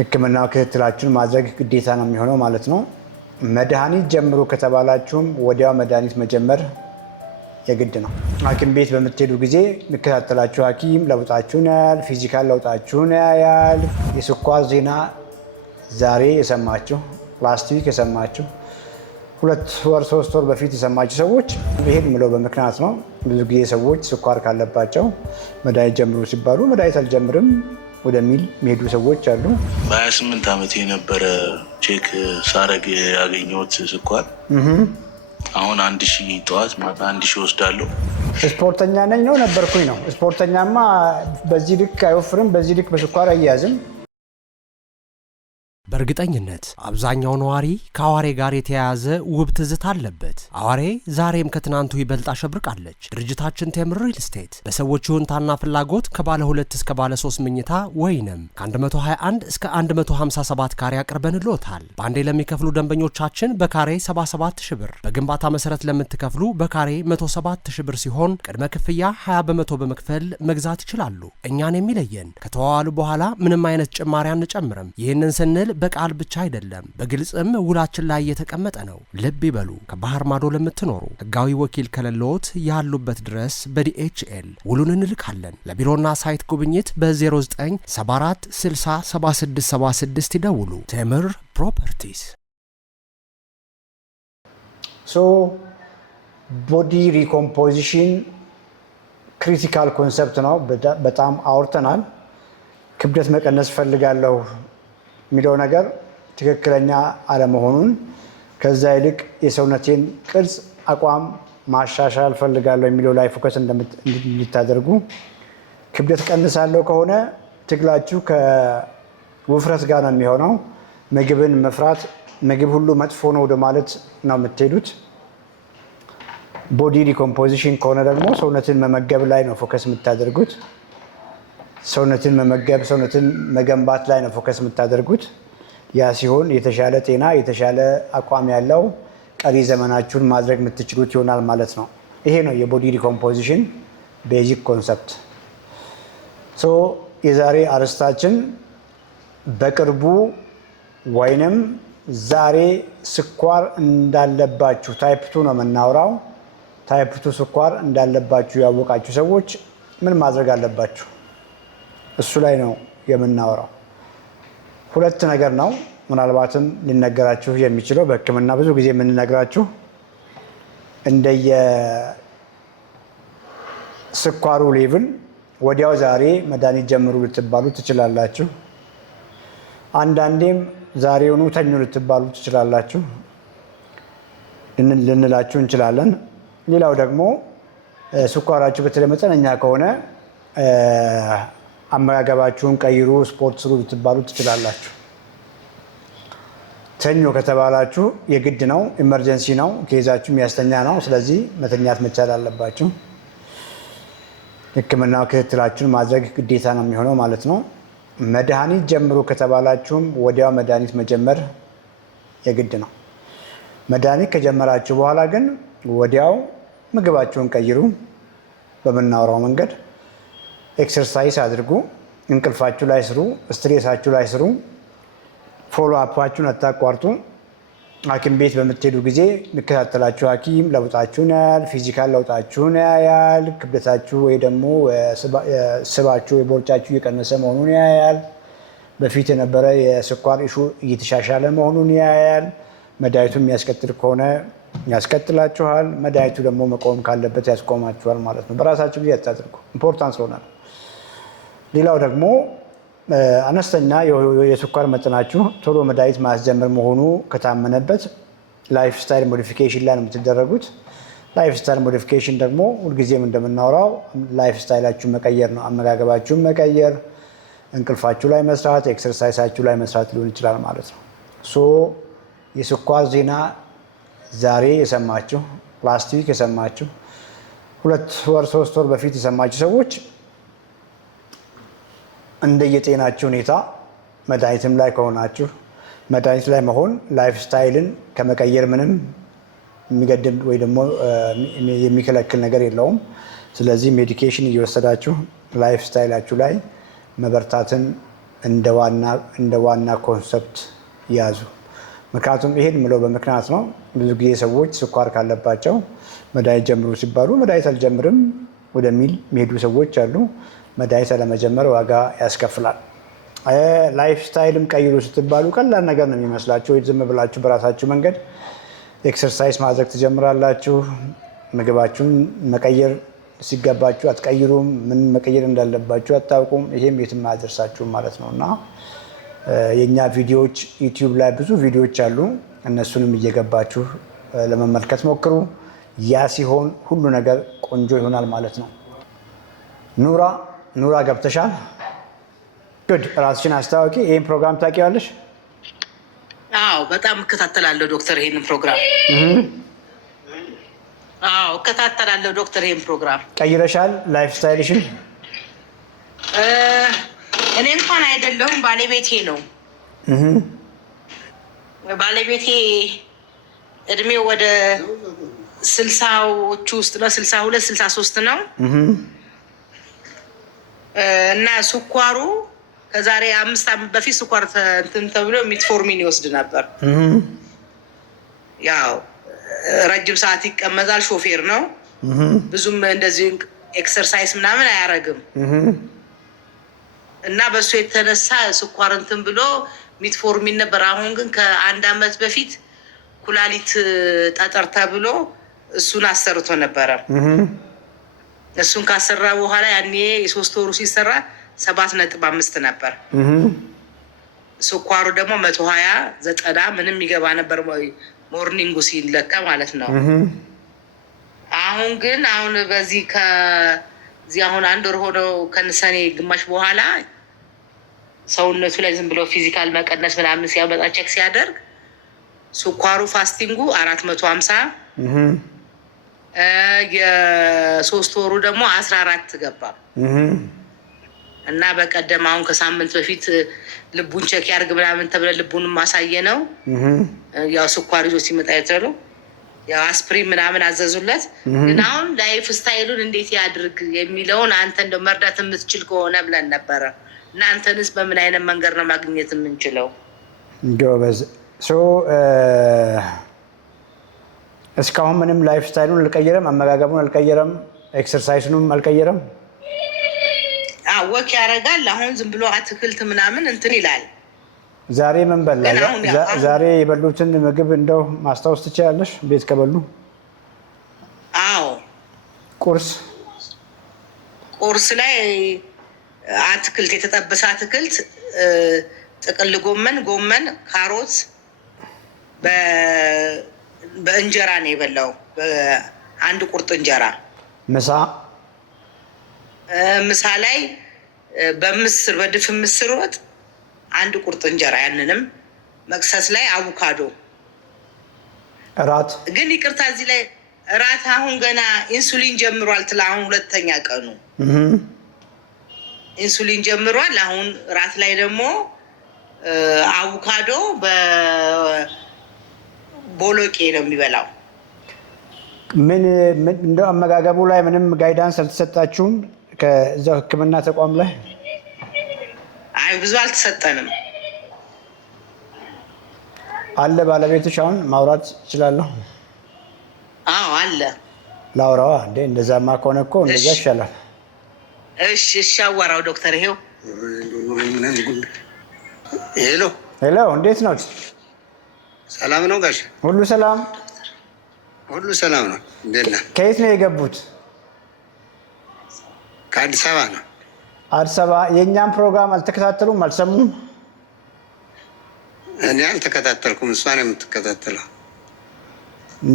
ህክምናው ክትትላችሁን ማድረግ ግዴታ ነው የሚሆነው ማለት ነው። መድኃኒት ጀምሮ ከተባላችሁም ወዲያው መድኃኒት መጀመር የግድ ነው። ሐኪም ቤት በምትሄዱ ጊዜ የሚከታተላችሁ ሐኪም ለውጣችሁን ያያል፣ ፊዚካል ለውጣችሁን ያያል። የስኳር ዜና ዛሬ የሰማችሁ ላስት ዊክ የሰማችሁ 2 ወር 3 ወር በፊት የሰማችሁ ሰዎች ይሄን ምለው በምክንያት ነው። ብዙ ጊዜ ሰዎች ስኳር ካለባቸው መድኃኒት ጀምሩ ሲባሉ መድኃኒት አልጀምርም ወደሚል የሚሄዱ ሰዎች አሉ። በ28 ዓመት የነበረ ቼክ ሳረግ ያገኘሁት ስኳር አሁን 1000 ጠዋት ማታ 1000 ወስዳለሁ። ስፖርተኛ ነኝ ነው ነበርኩኝ ነው። ስፖርተኛማ በዚህ ልክ አይወፍርም፣ በዚህ ልክ በስኳር አያያዝም። በእርግጠኝነት አብዛኛው ነዋሪ ከአዋሬ ጋር የተያያዘ ውብ ትዝታ አለበት። አዋሬ ዛሬም ከትናንቱ ይበልጥ አሸብርቃለች። ድርጅታችን ቴምር ሪል ስቴት በሰዎች ይሁንታና ፍላጎት ከባለ 2 እስከ ባለ 3 መኝታ ወይንም ከ121 እስከ 157 ካሬ አቅርበንልዎታል። በአንዴ ለሚከፍሉ ደንበኞቻችን በካሬ 77 ሺህ ብር፣ በግንባታ መሰረት ለምትከፍሉ በካሬ 107 ሺህ ብር ሲሆን ቅድመ ክፍያ 20 በመቶ በመክፈል መግዛት ይችላሉ። እኛን የሚለየን ከተዋዋሉ በኋላ ምንም አይነት ጭማሪ አንጨምርም። ይህንን ስንል በቃል ብቻ አይደለም፣ በግልጽም ውላችን ላይ የተቀመጠ ነው። ልብ ይበሉ፣ ከባህር ማዶ ለምትኖሩ ህጋዊ ወኪል ከሌለዎት ያሉበት ድረስ በዲኤችኤል ውሉን እንልካለን። ለቢሮና ሳይት ጉብኝት በ0974 60 7676 ይደውሉ። ቴምር ፕሮፐርቲስ። ቦዲ ሪኮምፖዚሽን ክሪቲካል ኮንሰፕት ነው። በጣም አውርተናል። ክብደት መቀነስ ፈልጋለሁ የሚለው ነገር ትክክለኛ አለመሆኑን፣ ከዛ ይልቅ የሰውነቴን ቅርጽ አቋም ማሻሻል ፈልጋለሁ የሚለው ላይ ፎከስ እንድታደርጉ። ክብደት ቀንሳለሁ ከሆነ ትግላችሁ ከውፍረት ጋር ነው የሚሆነው። ምግብን መፍራት፣ ምግብ ሁሉ መጥፎ ነው ወደ ማለት ነው የምትሄዱት። ቦዲ ሪኮምፖዚሽን ከሆነ ደግሞ ሰውነትን መመገብ ላይ ነው ፎከስ የምታደርጉት። ሰውነትን መመገብ፣ ሰውነትን መገንባት ላይ ነው ፎከስ የምታደርጉት። ያ ሲሆን የተሻለ ጤና፣ የተሻለ አቋም ያለው ቀሪ ዘመናችሁን ማድረግ የምትችሉት ይሆናል ማለት ነው። ይሄ ነው የቦዲ ሪኮምፖዚሽን ቤዚክ ኮንሰፕት። የዛሬ አርዕስታችን በቅርቡ ወይንም ዛሬ ስኳር እንዳለባችሁ ታይፕ 2 ነው የምናወራው። ታይፕ 2 ስኳር እንዳለባችሁ ያወቃችሁ ሰዎች ምን ማድረግ አለባችሁ? እሱ ላይ ነው የምናወራው። 2 ነገር ነው ምናልባትም ሊነገራችሁ የሚችለው። በሕክምና ብዙ ጊዜ የምንነግራችሁ እንደየ ስኳሩ ሌቭል ወዲያው ዛሬ መድኃኒት ጀምሩ ልትባሉ ትችላላችሁ። አንዳንዴም ዛሬውኑ ተኙ ልትባሉ ትችላላችሁ ልንላችሁ እንችላለን። ሌላው ደግሞ ስኳራችሁ በተለይ መጠነኛ ከሆነ አመጋገባችሁን ቀይሩ፣ ስፖርት ስሩ ልትባሉ ትችላላችሁ። ተኙ ከተባላችሁ የግድ ነው፣ ኢመርጀንሲ ነው፣ ኬዛችሁ የሚያስተኛ ነው። ስለዚህ መተኛት መቻል አለባችሁ። ህክምናው ክትትላችሁን ማድረግ ግዴታ ነው የሚሆነው ማለት ነው። መድኃኒት ጀምሩ ከተባላችሁም ወዲያው መድኃኒት መጀመር የግድ ነው። መድኃኒት ከጀመራችሁ በኋላ ግን ወዲያው ምግባችሁን ቀይሩ። በምናወራው መንገድ ኤክሰርሳይዝ አድርጉ፣ እንቅልፋችሁ ላይ ስሩ፣ ስትሬሳችሁ ላይ ስሩ፣ ፎሎ አፓችሁን አታቋርጡ። ሐኪም ቤት በምትሄዱ ጊዜ የሚከታተላችሁ ሐኪም ለውጣችሁን ያያል፣ ፊዚካል ለውጣችሁን ያያል። ክብደታችሁ ወይ ደግሞ ስባችሁ የቦርጫችሁ እየቀነሰ መሆኑን ያያል። በፊት የነበረ የስኳር ኢሹ እየተሻሻለ መሆኑን ያያል። መድኃኒቱ የሚያስቀጥል ከሆነ ያስቀጥላችኋል። መድኃኒቱ ደግሞ መቆም ካለበት ያስቆማችኋል ማለት ነው። በራሳችሁ ጊዜ አታድርጉ፣ ኢምፖርታንስ ሆናል። ሌላው ደግሞ አነስተኛ የስኳር መጠናችሁ ቶሎ መድኃኒት ማስጀመር መሆኑ ከታመነበት ላይፍ ስታይል ሞዲፊኬሽን ላይ ነው የምትደረጉት። ላይፍ ስታይል ሞዲፊኬሽን ደግሞ ሁልጊዜም እንደምናወራው ላይፍ ስታይላችሁን መቀየር ነው። አመጋገባችሁን መቀየር፣ እንቅልፋችሁ ላይ መስራት፣ ኤክሰርሳይሳችሁ ላይ መስራት ሊሆን ይችላል ማለት ነው። የስኳር ዜና ዛሬ የሰማችሁ ላስት ዊክ የሰማችሁ 2 ወር 3 ወር በፊት የሰማችሁ ሰዎች እንደየጤናችሁ ሁኔታ መድኃኒትም ላይ ከሆናችሁ መድኃኒት ላይ መሆን ላይፍ ስታይልን ከመቀየር ምንም የሚገድም ወይ ደግሞ የሚከለክል ነገር የለውም። ስለዚህ ሜዲኬሽን እየወሰዳችሁ ላይፍ ስታይላችሁ ላይ መበርታትን እንደ ዋና ኮንሰፕት ያዙ። ምክንያቱም ይሄን ምለው በምክንያት ነው። ብዙ ጊዜ ሰዎች ስኳር ካለባቸው መድኃኒት ጀምሩ ሲባሉ መድኃኒት አልጀምርም ወደሚል የሚሄዱ ሰዎች አሉ። መድኃኒት ለመጀመር ዋጋ ያስከፍላል። ላይፍ ስታይልም ቀይሩ ስትባሉ ቀላል ነገር ነው የሚመስላችሁ። ዝም ብላችሁ በራሳችሁ መንገድ ኤክሰርሳይዝ ማድረግ ትጀምራላችሁ። ምግባችሁን መቀየር ሲገባችሁ አትቀይሩም። ምን መቀየር እንዳለባችሁ አታውቁም። ይሄም የትም አያደርሳችሁም ማለት ነው እና የእኛ ቪዲዮዎች ዩቲዩብ ላይ ብዙ ቪዲዮዎች አሉ። እነሱንም እየገባችሁ ለመመልከት ሞክሩ። ያ ሲሆን ሁሉ ነገር ቆንጆ ይሆናል ማለት ነው። ኑራ ገብተሻል? ጉድ። ራስሽን አስታወቂ። ይህን ፕሮግራም ታውቂዋለሽ? አዎ፣ በጣም እከታተላለሁ ዶክተር ይሄንን ፕሮግራም። አዎ እከታተላለሁ ዶክተር ይሄን ፕሮግራም። ቀይረሻል ላይፍ ስታይልሽን? እኔ እንኳን አይደለሁም፣ ባለቤቴ ነው። ባለቤቴ እድሜው ወደ 60ዎቹ ውስጥ ነው፣ 62 63 ነው እና ስኳሩ ከዛሬ 5 ዓመት በፊት ስኳር እንትን ተብሎ ሚትፎርሚን ይወስድ ነበር። ያው ረጅም ሰዓት ይቀመጣል፣ ሾፌር ነው። ብዙም እንደዚህ ኤክሰርሳይዝ ምናምን አያረግም እና በሱ የተነሳ ስኳር እንትን ብሎ ሚትፎርሚን ነበር። አሁን ግን ከ1 ዓመት በፊት ኩላሊት ጠጠር ተብሎ እሱን አሰርቶ ነበረ። እሱን ካሰራ በኋላ ያኔ የ3 ወሩ ሲሰራ 7.5 ነበር። ስኳሩ ደግሞ 120 90 ምንም ይገባ ነበር ሞርኒንጉ ሲለካ ማለት ነው። አሁን ግን በዚህ አሁን 1 ወር ሆነው ከሰኔ ግማሽ በኋላ ሰውነቱ ላይ ዝም ብሎ ፊዚካል መቀነስ ምናምን ሲያመጣ ቼክ ሲያደርግ ስኳሩ ፋስቲንጉ 450 የ3 ወሩ ደግሞ 14 ገባ እና በቀደም አሁን ከሳምንት በፊት ልቡን ቼክ ያርግ ምናምን ተብለ ልቡንም ማሳየ ነው። ያው ስኳር ይዞ ሲመጣ የተሉ ያው አስፕሪን ምናምን አዘዙለት። ግን አሁን ላይፍ ስታይሉን እንዴት ያድርግ የሚለውን አንተ እንደው መርዳት የምትችል ከሆነ ብለን ነበረ። እናንተንስ በምን አይነት መንገድ ነው ማግኘት የምንችለው? ጎበዝ። እስካሁን ምንም ላይፍ ስታይሉን አልቀየረም፣ አመጋገቡን አልቀየረም፣ ኤክሰርሳይሱንም አልቀየረም። ወክ ያደርጋል። አሁን ዝም ብሎ አትክልት ምናምን እንትን ይላል። ዛሬ ምን በላ? ዛሬ የበሉትን ምግብ እንደው ማስታወስ ትችላለሽ? ቤት ከበሉ? አዎ፣ ቁርስ ላይ አትክልት፣ የተጠበሰ አትክልት፣ ጥቅል ጎመን፣ ካሮት በእንጀራ ነው የበላው። በአንድ ቁርጥ እንጀራ። ምሳ ላይ በድፍን ምስር ወጥ 1 ቁርጥ እንጀራ። ያንንም መቅሰስ ላይ አቮካዶ። እራት ግን ይቅርታ እዚህ ላይ እራት አሁን ገና ኢንሱሊን ጀምሯል። አሁን 2ኛ ቀኑ ኢንሱሊን ጀምሯል። አሁን እራት ላይ ደግሞ አቮካዶ በቦሎቄ ነው የሚበላው። ምን እንደው አመጋገቡ ላይ ምንም ጋይዳንስ አልተሰጣችሁም? ከዛው ሕክምና ተቋም ላይ ብዙ አልተሰጠንም። አለ ባለቤትሽ? አሁን ማውራት እችላለሁ? አዎ አለ። ላውራዋ እንዴ? እንደዛማ ከሆነ እኮ እንደዛ ይሻላል። እሺ አዋራው ዶክተር። ይሄው ሄሎ፣ እንዴት ነው? ሰላም ነው ጋሽ? ሁሉ ሰላም? ሁሉ ሰላም ነው። እንዴት ነህ? ከየት ነው የገቡት? ከአዲስ አበባ ነው። አዲስ አበባ። የእኛም ፕሮግራም አልተከታተሉም? አልሰሙም? እኔ አልተከታተልኩም፣ እሷ ነው የምትከታተለው።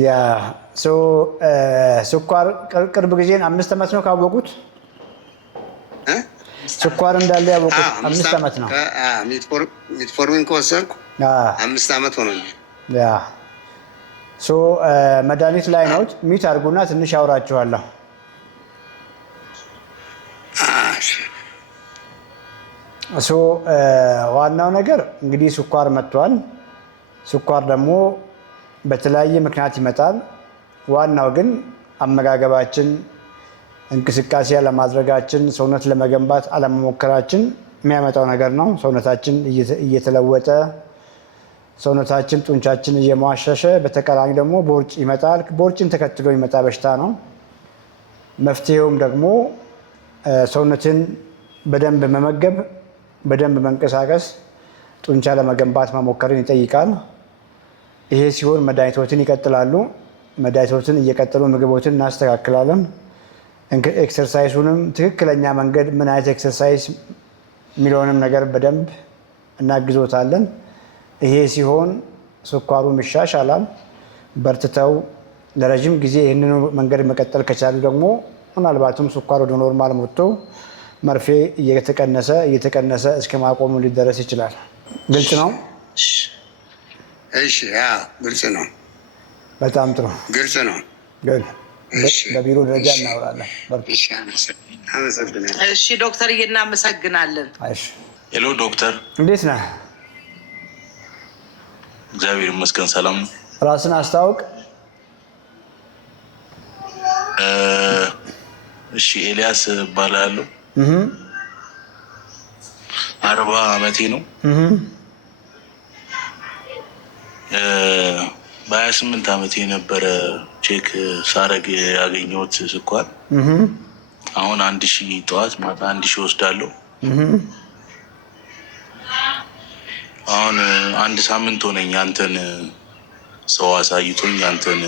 ያ ስኳር ቅርብ ጊዜ 5 ዓመት ነው ካወቁት? ስኳር እንዳለ ያወቁት 5 ዓመት ነው። ሚትፎርሚን ከወሰድኩ 5 ዓመት ሆኖኛል። ያ መድኃኒት ላይ ነው። ሚት አድርጉና ትንሽ አውራችኋለሁ። ዋናው ነገር እንግዲህ ስኳር መጥቷል። ስኳር ደግሞ በተለያየ ምክንያት ይመጣል። ዋናው ግን አመጋገባችን፣ እንቅስቃሴ አለማድረጋችን፣ ሰውነት ለመገንባት አለመሞከራችን የሚያመጣው ነገር ነው። ሰውነታችን እየተለወጠ ሰውነታችን ጡንቻችን እየሟሸሸ በተቃራኒ ደግሞ ቦርጭ ይመጣል። ቦርጭን ተከትሎ ይመጣ በሽታ ነው። መፍትሄውም ደግሞ ሰውነትን በደንብ መመገብ፣ በደንብ መንቀሳቀስ፣ ጡንቻ ለመገንባት መሞከርን ይጠይቃል። ይሄ ሲሆን መድኃኒቶችን ይቀጥላሉ። መድኃኒቶችን እየቀጠሉ ምግቦችን እናስተካክላለን። ኤክሰርሳይሱንም ትክክለኛ መንገድ ምን አይነት ኤክሰርሳይዝ የሚለውንም ነገር በደንብ እናግዞታለን። ይሄ ሲሆን ስኳሩም ይሻሻላል። በርትተው ለረጅም ጊዜ ይህንን መንገድ መቀጠል ከቻሉ ደግሞ ምናልባትም ስኳር ወደ ኖርማል መጥቶ መርፌ እየተቀነሰ እስከ ማቆሙ ሊደረስ ይችላል። ግልጽ ነው? እሺ፣ ግልጽ ነው። በጣም ጥሩ፣ ግልጽ ነው። በቢሮ ደረጃ እናወራለን። እሺ ዶክተርዬ እናመሰግናለን። ሄሎ ዶክተር፣ እንዴት ነህ? እግዚአብሔር ይመስገን ሰላም ነው። ራስን አስታውቅ። እሺ ኤልያስ እባላለሁ። 40 ዓመቴ ነው። በ28 ዓመቴ የነበረ ቼክ ሳረግ ያገኘሁት ስኳር አሁን 1000 ጠዋት ማታ 1000 ወስዳለሁ። አሁን 1 ሳምንት ሆነኝ አንተን ሰው አሳይቶኝ አንተን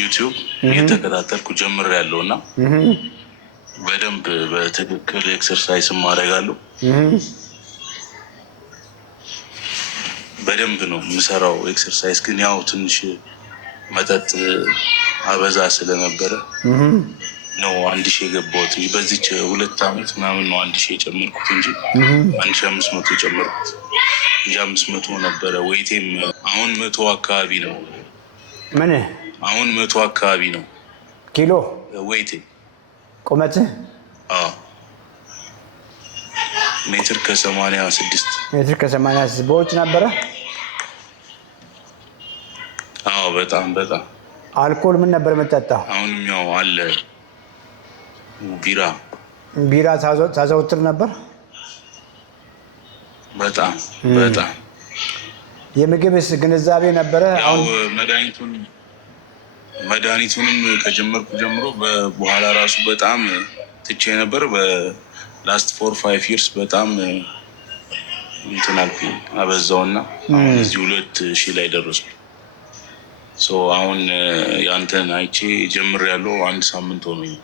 ዩቲዩብ እየተከታተልኩ ጀምሬያለሁ እና በደንብ በትክክል ኤክሰርሳይዝ ማድረጋለሁ። በደንብ ነው የምሰራው ኤክሰርሳይዝ። ግን ያው ትንሽ መጠጥ አበዛ ስለነበረ ነው 1000 የገባሁት እንጂ በዚች 2 ዓመት ምናምን ነው 1000 የጨመርኩት እንጂ 1500 የጨመርኩት እንጂ 500 ነበረ። ወይቴም አሁን 100 አካባቢ ነው። ምን አሁን 100 አካባቢ ነው ኪሎ ወይቴ። ቁመትህ? አዎ ሜትር ከ86 ሜትር ከ86 በውጭ ነበረ? አዎ በጣም በጣም። አልኮል ምን ነበር የምጠጣው? አሁንም ያው አለ። ቢራ ታዘውትር ነበር? በጣም በጣም። የምግብስ ግንዛቤ ነበረ? ያው መድኃኒቱንም ከጀመርኩ ጀምሮ በኋላ ራሱ በጣም ትቼ ነበር። በላስት 4-5 ይርስ በጣም እንትን አልኩኝ አበዛውና አሁን እዚህ 2000 ላይ ደረስኩ። አሁን ያንተን አይቼ ጀምሬያለሁ። 1 ሳምንት ሆኖኝ።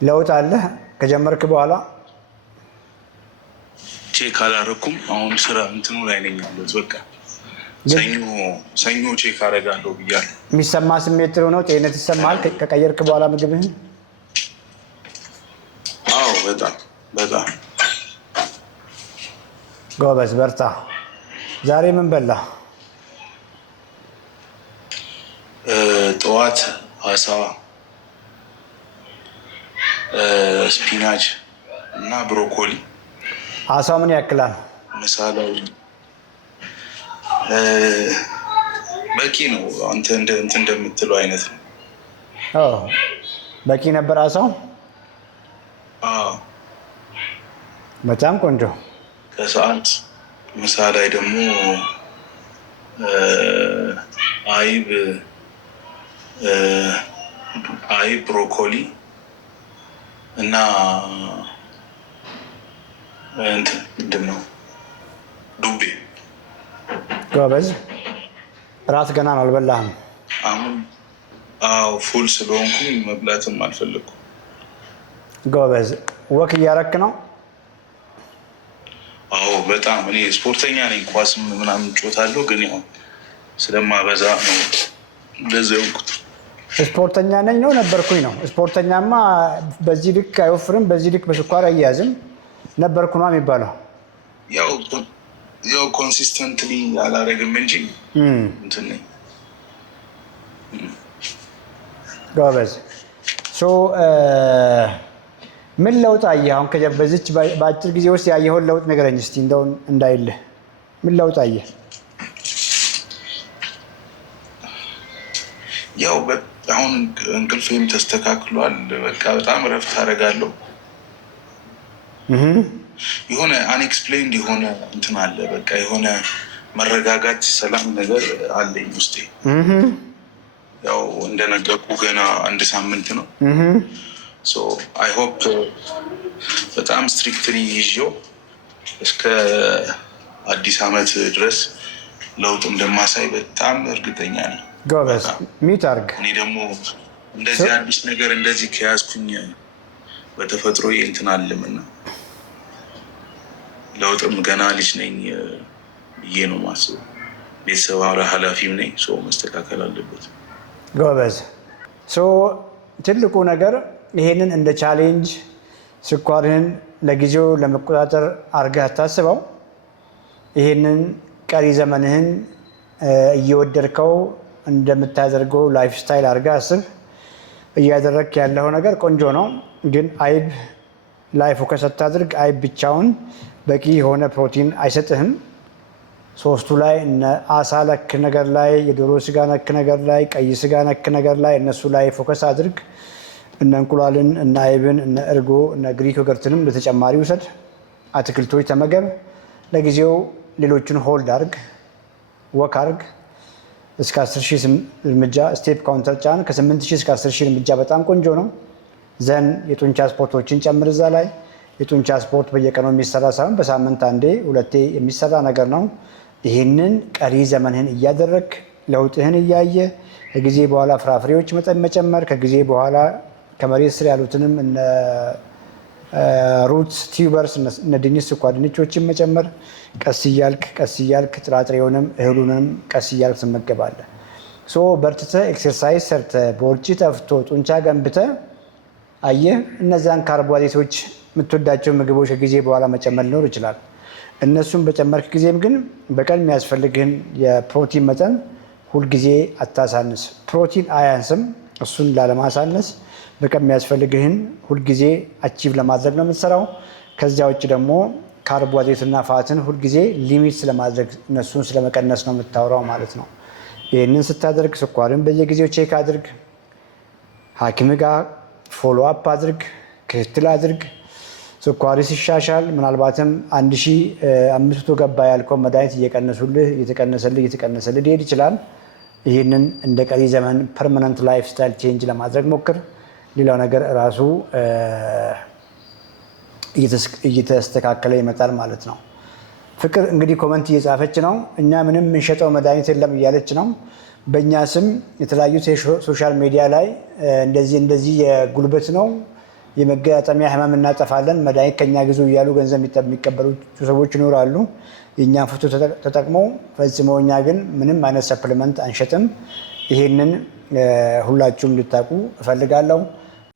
ለውጥ አለ ከጀመርክ በኋላ? ቼክ አላረኩም። አሁን ስራ እንትኑ ላይ ነኝ ያለሁት። በቃ ሰኞ ቼክ አደርጋለሁ ብያለሁ። የሚሰማ ስሜት ጥሩ ነው? ጤንነት ይሰማል ከቀየርክ በኋላ ምግብህን? አዎ በጣም በጣም። ጎበዝ በርታ። ዛሬ ምን በላ? ጠዋት አሳ፣ ስፒናች እና ብሮኮሊ። አሳው ምን ያክላል? ምሳሌ በቂ ነው። አንተ እንደምትለው አይነት ነው። በቂ ነበር አሳው? በጣም ቆንጆ። ከሰዓት ምሳ ላይ ደግሞ አይብ፣ ብሮኮሊ እና ምንድን ነው ዱቤ። ጎበዝ። ራት ገና ነው አልበላህም? አሁን ፉል ስለሆንኩኝ መብላትም አልፈለኩም። ጎበዝ። ወክ እያረክ ነው? አዎ በጣም። እኔ ስፖርተኛ ነኝ፣ ኳስም ምናምን ጮታለሁ። ግን ያው ስለማበዛ ነው እንደዚያ የሆንኩት። ስፖርተኛ ነኝ ነው ነበርኩኝ ነው? ስፖርተኛማ በዚህ ልክ አይወፍርም፣ በዚህ ልክ በስኳር አያያዝም። ነበርኩ ነው የሚባለው። ያው ኮንሲስተንትሊ አላደረግም እንጂ እንትን ነኝ። ጎበዝ። ምን ለውጥ አየህ? አሁን በዚች በአጭር ጊዜ ውስጥ ያየኸውን ለውጥ ንገረኝ እስኪ፣ እንደው እንዳይልህ። ምን ለውጥ አየህ? ያው አሁን እንቅልፌም ተስተካክሏል። በቃ በጣም እረፍት አደርጋለሁ። የሆነ አንኤክስፕሌንድ የሆነ እንትን አለ። በቃ የሆነ መረጋጋት፣ ሰላም ነገር አለኝ ውስጤ። ያው እንደነገርኩ ገና 1 ሳምንት ነው። ሶ አይ ሆፕ በጣም ስትሪክትሊ ይዤው እስከ አዲስ ዓመት ድረስ ለውጥ እንደማሳይ በጣም እርግጠኛ ነኝ። ጎበዝ ሚት አድርግ። እኔ ደግሞ እንደዚህ አዲስ ነገር እንደዚህ ከያዝኩኝ በተፈጥሮ እንትን አለምና ለውጥም ገና ልጅ ነኝ ብዬ ነው ማስበው። ቤተሰብ ኃላፊም ነኝ። ሰው መስተካከል አለበት። ጎበዝ። ትልቁ ነገር ይሄንን እንደ ቻሌንጅ ስኳርህን ለጊዜው ለመቆጣጠር አድርገህ አታስበው። ይሄንን ቀሪ ዘመንህን እየወደድከው እንደምታደርገው ላይፍ ስታይል አድርገህ አስብ። እያደረግክ ያለው ነገር ቆንጆ ነው፣ ግን አይብ ላይ ፎከስ አታድርግ። አይብ ብቻውን በቂ የሆነ ፕሮቲን አይሰጥህም። ሶስቱ ላይ እነ አሳ ነክ ነገር ላይ፣ የዶሮ ስጋ ነክ ነገር ላይ፣ ቀይ ስጋ ነክ ነገር ላይ እነሱ ላይ ፎከስ አድርግ። እነ እንቁላልን፣ እነ አይብን፣ እነ እርጎ፣ እነ ግሪክ ዮገርትንም ለተጨማሪ ውሰድ። አትክልቶች ተመገብ። ለጊዜው ሌሎችን ሆልድ አርግ፣ ወክ አርግ። እስከ 10,000 እርምጃ ስቴፕ ካውንተር ጫን። ከ8,000 እስከ 10,000 እርምጃ በጣም ቆንጆ ነው። ዘን የጡንቻ ስፖርቶችን ጨምር እዛ ላይ። የጡንቻ ስፖርት በየቀኑ የሚሰራ ሳይሆን በሳምንት 1-2 የሚሰራ ነገር ነው። ይህንን ቀሪ ዘመንህን እያደረግ ለውጥህን እያየ ከጊዜ በኋላ ፍራፍሬዎች መጠን መጨመር፣ ከጊዜ በኋላ ከመሬት ስር ያሉትንም እነ ሩት ቲዩበርስ እነ ድንች፣ ስኳር ድንቾችን መጨመር። ቀስ እያልክ ጥራጥሬውንም እህሉንም ቀስ እያልክ ትመገባለህ። በርትተህ ኤክሰርሳይዝ ሰርተህ ቦርጭ ጠፍቶ ጡንቻ ገንብተህ አየህ። እነዛን ካርቦሃይድሬቶች የምትወዳቸው ምግቦች ከጊዜ በኋላ መጨመር ሊኖር ይችላል። እነሱን በጨመርክ ጊዜም ግን በቀን የሚያስፈልግህን የፕሮቲን መጠን ሁልጊዜ አታሳንስ። ፕሮቲን አያንስም። እሱን ላለማሳነስ በቀን የሚያስፈልግህን ሁልጊዜ አቺቭ ለማድረግ ነው የምትሰራው። ከዚያ ውጭ ደግሞ ካርቦሃይድሬትና ፋትን ሁልጊዜ ሊሚት ስለማድረግ እነሱን ስለመቀነስ ነው የምታወራው ማለት ነው። ይህንን ስታደርግ ስኳርን በየጊዜው ቼክ አድርግ። ሐኪም ጋር ፎሎ አፕ አድርግ፣ ክትትል አድርግ። ስኳሪ ሲሻሻል ምናልባትም 1,500 ገባ ያልከው መድኃኒት እየተቀነሰልህ ሊሄድ ይችላል። ይህንን እንደ ቀሪ ዘመን ፐርማነንት ላይፍ ስታይል ቼንጅ ለማድረግ ሞክር። ሌላው ነገር ራሱ እየተስተካከለ ይመጣል ማለት ነው። ፍቅር እንግዲህ ኮመንት እየጻፈች ነው። እኛ ምንም የምንሸጠው መድኃኒት የለም እያለች ነው። በእኛ ስም የተለያዩ ሶሻል ሚዲያ ላይ እንደዚህ የጉልበት ነው የመገጣጠሚያ ህመም እናጠፋለን መድኃኒት ከኛ ግዙ እያሉ ገንዘብ የሚቀበሉ ሰዎች ይኖራሉ። የእኛን ፎቶ ተጠቅመው ፈጽመው እኛ ግን ምንም አይነት ሰፕሊመንት አንሸጥም። ይሄንን ሁላችሁም ልታውቁ እፈልጋለሁ።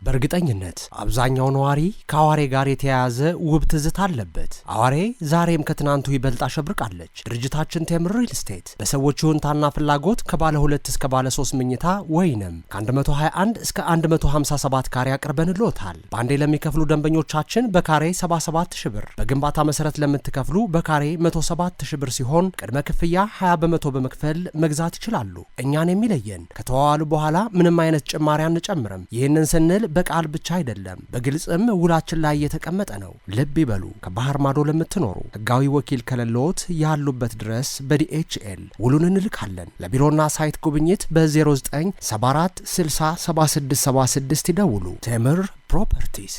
በእርግጠኝነት አብዛኛው ነዋሪ ከአዋሬ ጋር የተያያዘ ውብ ትዝታ አለበት። አዋሬ ዛሬም ከትናንቱ ይበልጥ አሸብርቃለች። ድርጅታችን ቴምር ሪል ስቴት በሰዎች ይሁንታና ፍላጎት ከባለ 2 እስከ ባለ 3 መኝታ ወይንም ከ121 እስከ 157 ካሬ አቅርበንልዎታል። በአንዴ ለሚከፍሉ ደንበኞቻችን በካሬ 77,000 ብር፣ በግንባታ መሰረት ለምትከፍሉ በካሬ 107,000 ብር ሲሆን ቅድመ ክፍያ 20 በመቶ በመክፈል መግዛት ይችላሉ። እኛን የሚለየን ከተዋዋሉ በኋላ ምንም አይነት ጭማሪ አንጨምርም። ይህንን ስንል በቃል ብቻ አይደለም፣ በግልጽም ውላችን ላይ የተቀመጠ ነው። ልብ ይበሉ፣ ከባህር ማዶ ለምትኖሩ ህጋዊ ወኪል ከሌለዎት ያሉበት ድረስ በዲኤችኤል ውሉን እንልካለን። ለቢሮና ሳይት ጉብኝት በ0974 60 7676 ይደውሉ። ቴምር ፕሮፐርቲስ